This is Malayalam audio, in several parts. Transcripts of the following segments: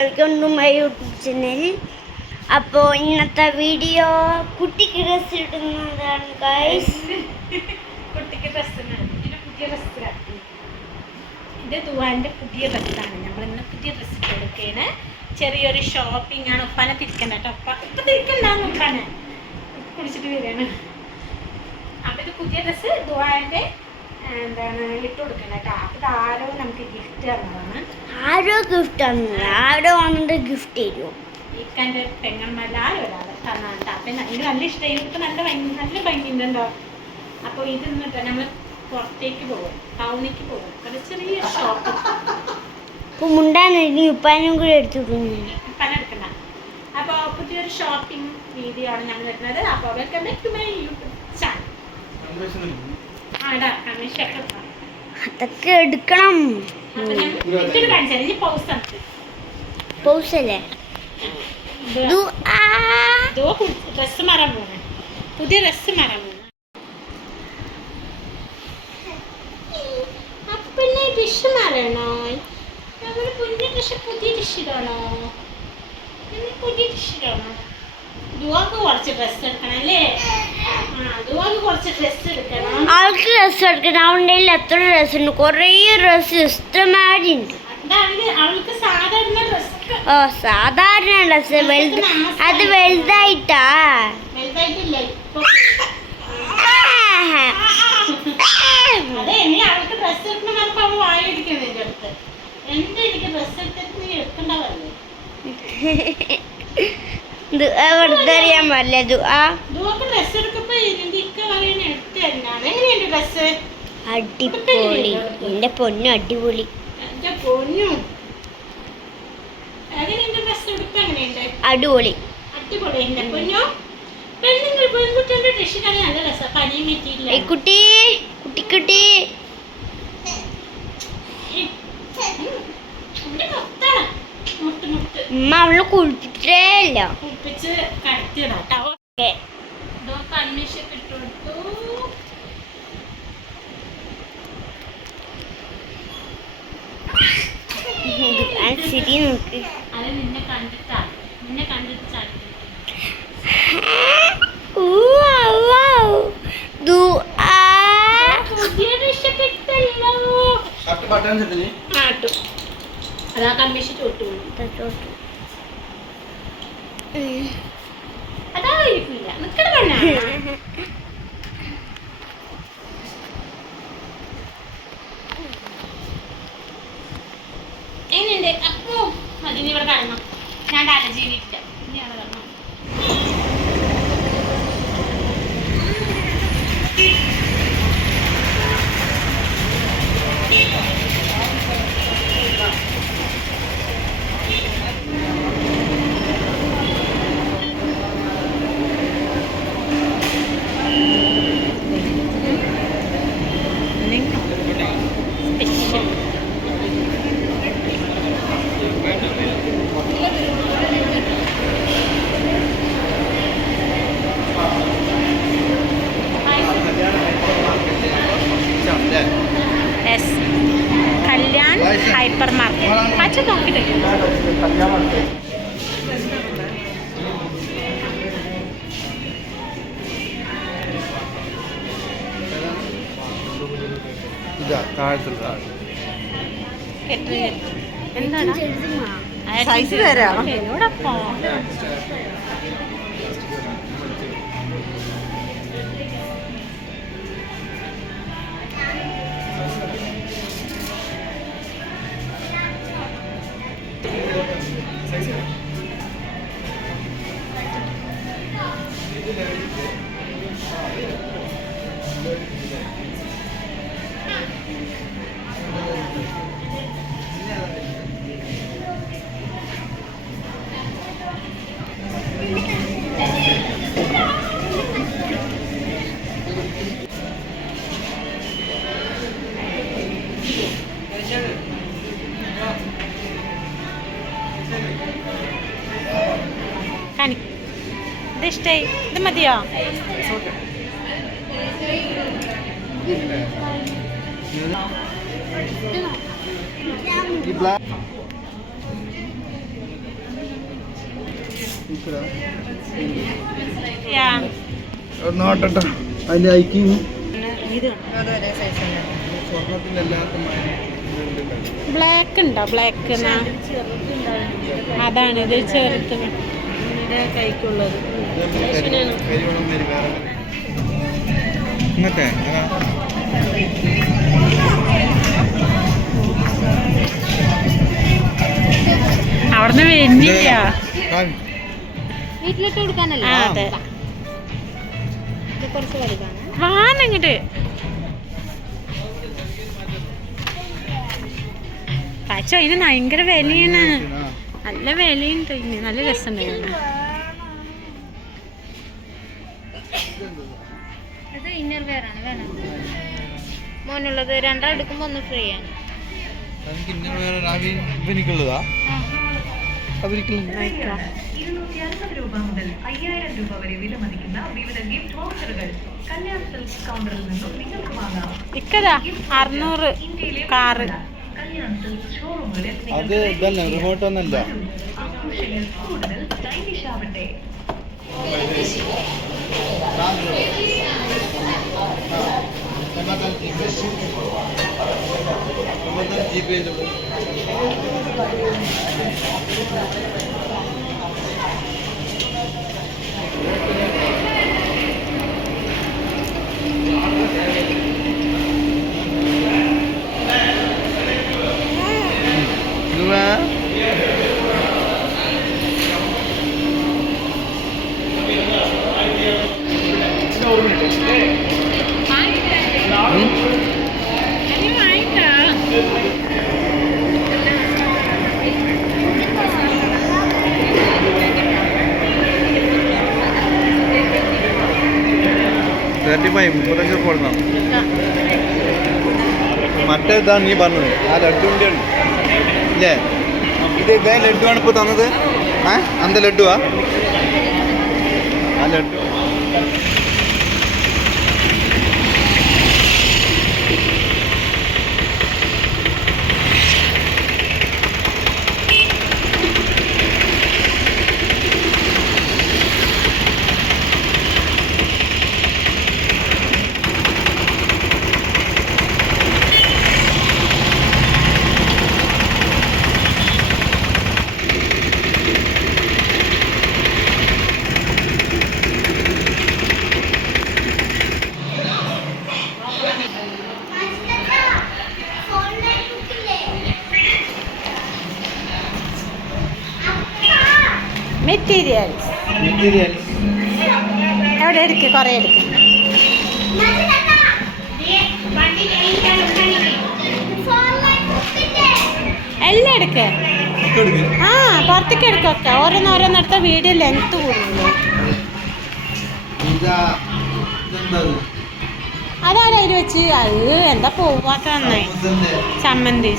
Welcome to my YouTube channel. അപ്പോൾ ഇന്നത്തെ വീഡിയോ കുട്ടിക്ക് ഡ്രസ്സ് ഇടുന്നതാണ് ഗൈസ്. കുട്ടിക്ക് ഡ്രസ്സാണ്, പുതിയ ഡ്രസ്സ്. ഇത് ദുവാൻ്റെ പുതിയ ഡ്രസ്സാണ്. നമ്മളിന്ന് പുതിയ ഡ്രസ്സ് കൊടുക്കുകയാണ്. ചെറിയൊരു ഷോപ്പിംഗ് ആണ്. ഉപ്പാനെ തിരിക്കണ്ട കേട്ടോ. ഇപ്പം തിരിക്കണ്ടാന്ന് ഉപ്പാനെ കുടിച്ചിട്ട് വരികയാണ്. അപ്പം ഇത് പുതിയ ഡ്രസ്സ് ദുവാൻ്റെ എന്താണ് ഇട്ട് കൊടുക്കണം കേട്ടോ. അപ്പം ആരോ നമുക്ക് ഗിഫ്റ്റ് തന്നതാണ്. ആരോ ഗിഫ്റ്റ് ആരോ വന്നിട്ട് ഗിഫ്റ്റ് തരുമോ? ഇക്കൻ്റെ പെങ്ങന്മാരിൽ ഒരാൾ തന്നാണ് കേട്ടോ. അപ്പം എനിക്ക് നല്ല ഇഷ്ടമായി. ഇപ്പം നല്ല ഭംഗിയുണ്ടോ. അപ്പോൾ ഇത് നിന്നിട്ട് നമ്മൾ പുറത്തേക്ക് പോകും, ടൗണിലേക്ക് പോകും. ഒരു ചെറിയ ഷോപ്പ്. അപ്പോൾ മുണ്ടാണ് ഉപ്പാനും കൂടി എടുത്തിട്ടു. ഉപ്പാനെ എടുക്കണ്ട. അപ്പോൾ പുതിയൊരു ഷോപ്പിംഗ് വീഡിയോ ആണ് നമ്മൾ വരുന്നത്. അപ്പോൾ welcome back to my YouTube channel. അതൊക്കെ എടുക്കണം. പൗസല്ലേ ഡ്രസ്സ് മാറാൻ പോണേ, പുതിയ ഡ്രസ്സ് മാറാൻ പോണേ. പിന്നെ ഡിഷ് മാറണോ? നമ്മൾ പുതിയ ഡിഷ് ഇടണോ? പുതിയ ഡിഷ് ഇടണോ? ദുവാക്ക് കുറച്ച് ഡ്രസ്സ് എടുക്കണം അല്ലേ? ദുവാക്ക് കുറച്ച് ഡ്രസ്സ് എടുക്കണം. അവൾക്ക് ഡ്രസ്സ് എടുക്കണം. അവൻ്റെ കയ്യിൽ എത്ര ഡ്രസ്സ് ഉണ്ട്? കുറേ ഡ്രസ്സ് ഇഷ്ടമാരുണ്ട്. അവൾക്ക് സാധാരണ ഡ്രസ്സ്. ഓ, സാധാരണ ഡ്രസ്സ് അത് വലുതായിട്ടാ? വലുതായിട്ടില്ല. അതെ, നീ അവൾക്ക് ഡ്രസ്സ് എടുക്കണം പറഞ്ഞപ്പോൾ അവൾ വായിടിക്കുന്നത് എൻ്റെ അടുത്ത്. എനിക്ക് ഡ്രസ്സ് എടുത്തിട്ട് നീ എടുക്കണ്ടതല്ലേ? അറിയാൻ പാടില്ല. ദുവാക്ക് ഡ്രസ്സ് എടുക്കുമ്പോ എനിക്ക് പറയുന്ന എടുത്ത് തന്നാണ്. എങ്ങനെയുണ്ട് ഡ്രസ്സ്? അടിപൊളി. എന്റെ പൊന്നു അടിപൊളി. എന്റെ പൊന്നു എങ്ങനെയുണ്ട് ഡ്രസ്സ്? എടുപ്പ് എങ്ങനെയുണ്ട്? അടിപൊളി അടിപൊളി. എന്റെ പൊന്നു പെൺകുട്ടികളുടെ ഡ്രസ്സിനാണ് നല്ല രസം. പനിയും പറ്റിയില്ല. കുട്ടി കുട്ടി കുട്ടി ഉമ്മ അവളെ കുളിപ്പിച്ചേ ഇല്ല. കുളിപ്പിച്ച് കടത്തിയതാട്ടോ. അഡ്മിഷൻ ഇട്ടുകൊടുത്തു. ശരി നോക്ക്. അത് നിന്നെ കണ്ടിട്ടാണ്. അതാ കമ്മീഷൻ ചോട്ടു അതായിരിക്കില്ല. നിക്കട പെണ്ണ എങ്ങനെയുണ്ട്? അപ്പോ അതിന് ഇവിടെ കാണണം. ഞാൻ അലർജിയിലില്ല. ഇനി അവിടെ കാണണം. Kalyan hyper market. അച്ഛൻ നോക്കിട്ട് എന്താണ് എന്നോടപ്പോ ഇത് ഇഷ്ടായി? ഇത് മതിയോ? നോട്ടട്ടോ അതിന്റെ ഐക്കിങ് ബ്ലാക്ക് ഉണ്ടോ? ബ്ലാക്ക് അതാണ് ഇത് ചെറുത്ത് കൈക്കുള്ളത്. ഇങ്ങനത്തെ അവിടുന്ന് വരുന്നില്ല. വീട്ടിലിട്ട് കൊടുക്കാനല്ലേ? അതെ ഇത് കുറച്ച് വലുതാണ്. വാനങ്ങട്ട് പച്ച അതിന് ഭയങ്കര വിലയാണ്. നല്ല വിലയുണ്ട് ഇതിന്. നല്ല രസമുണ്ടായിരുന്നു. ഇത് ഇന്നർ വെയർ ആണ്. വേണം മോനുള്ളത്. രണ്ടാം എടുക്കുമ്പോൾ ഒന്ന് ഫ്രീ ആണ്. ഇവനിക്കുള്ളതാ? രൂപ മുതൽ 5000 രൂപ വരെ വിലമതിക്കുന്ന വിവിധ ഗിഫ്റ്റ് വൗച്ചറുകൾ കല്യാൺ സിൽക്സ് കൗണ്ടറിൽ നിന്നും നിങ്ങൾക്ക് വാങ്ങാം. ഇക്കതാ 600 കാറ്. കല്യാൺ സിൽക്സ് ഷോറൂമുകളിൽ അത് ഇതല്ല, റിമോട്ട് ഒന്നല്ല. ആഘോഷങ്ങൾ കൂടുതൽ സ്റ്റൈലിഷ് ആവട്ടെ. കൊടുക്കണം. മറ്റേതാണ് നീ പറഞ്ഞത്, ആ ലഡുവിൻ്റെ ഇല്ലേ? ഇത് ഇതേ ലഡുവാണ് ഇപ്പോൾ തന്നത്. അന്ത ലഡുവാ? ആ ലഡു മെറ്റീരിയൽസ് എവിടെ എടുക്ക്? കുറേ എടുക്ക്. എല്ലാം എടുക്ക്. ആ പുറത്തേക്ക് എടുക്കൊക്കെ. ഓരോന്നോരോന്നെടുത്ത വീഡിയോ ലെങ്ത് കൂടുന്നു. അതാരാ അതിൽ വെച്ച്? അത് എന്താ പോവാത്ത നന്നായി. ചമ്മന്തി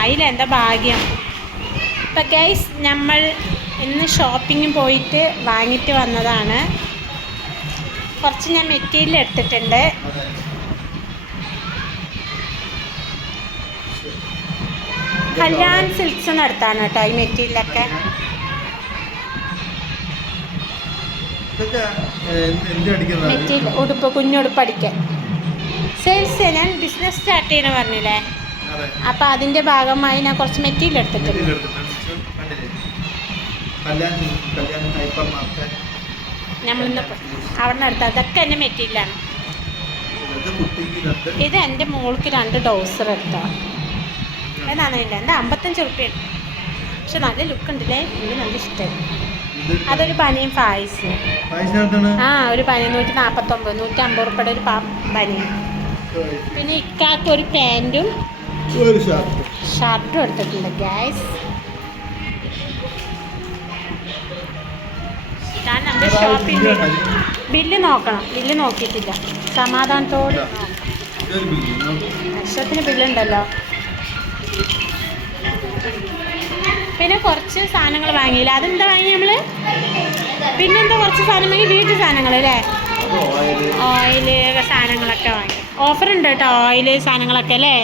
അതിലെന്താ ഭാഗ്യം. ഇപ്പം ഗൈസ് നമ്മൾ ഇന്ന് ഷോപ്പിങ്ങിന് പോയിട്ട് വാങ്ങിയിട്ട് വന്നതാണ്. കുറച്ച് ഞാൻ മെറ്റീരിയൽ എടുത്തിട്ടുണ്ട്. കല്യാൺ സിൽക്സ് നടത്താണ് കേട്ടോ ഈ മെറ്റീരിയലൊക്കെ. മെറ്റീരിയൽ ഉടുപ്പ്, കുഞ്ഞുടുപ്പ് അടിക്കാൻ സെയിൽസ്. ഞാൻ ബിസിനസ് സ്റ്റാർട്ട് ചെയ്യണ പറഞ്ഞില്ലേ, അപ്പം അതിൻ്റെ ഭാഗമായി ഞാൻ കുറച്ച് മെറ്റീരിയൽ എടുത്തിട്ടുണ്ട്. നമ്മളിന്ന് അവിടെ നിന്ന് എടുത്തത് അതൊക്കെ എൻ്റെ മെറ്റീരിയലാണ്. ഇത് എൻ്റെ മോൾക്ക് 2 ഡോസർ എടുത്തോ. ഏതാണെന്നില്ല, എന്താ 55 റുപ്യ. പക്ഷെ നല്ല ലുക്ക് ഉണ്ടല്ലേ, എനിക്ക് നല്ല ഇഷ്ടമായി. അതൊരു പനിയും പായസം. ആ ഒരു പനി 149, 150 റുപ്യയുടെ ഒരു പനിയും. പിന്നെ ഇക്കാക്ക് ഒരു പാൻറ്റും ഷർട്ടും എടുത്തിട്ടുണ്ട് ഗൈസ്. ഞാൻ നമ്മുടെ ഷോപ്പിംഗ് ബില്ല് നോക്കണം. ബില്ല് നോക്കിയിട്ടില്ല. സമാധാനത്തോടെ ലക്ഷത്തിന് ബില്ലുണ്ടല്ലോ. പിന്നെ കുറച്ച് സാധനങ്ങൾ വാങ്ങിയില്ല. അതെന്താ വാങ്ങി നമ്മൾ? പിന്നെന്താ കുറച്ച് സാധനം വാങ്ങി? വീട്ടു സാധനങ്ങൾ അല്ലേ? ഓയില് സാധനങ്ങളൊക്കെ വാങ്ങി. ഓഫറുണ്ട് കേട്ടോ ഓയില് സാധനങ്ങളൊക്കെ അല്ലേ?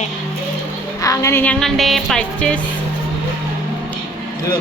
അങ്ങനെ ഞങ്ങളുടെ പർച്ചേസ് ഇത്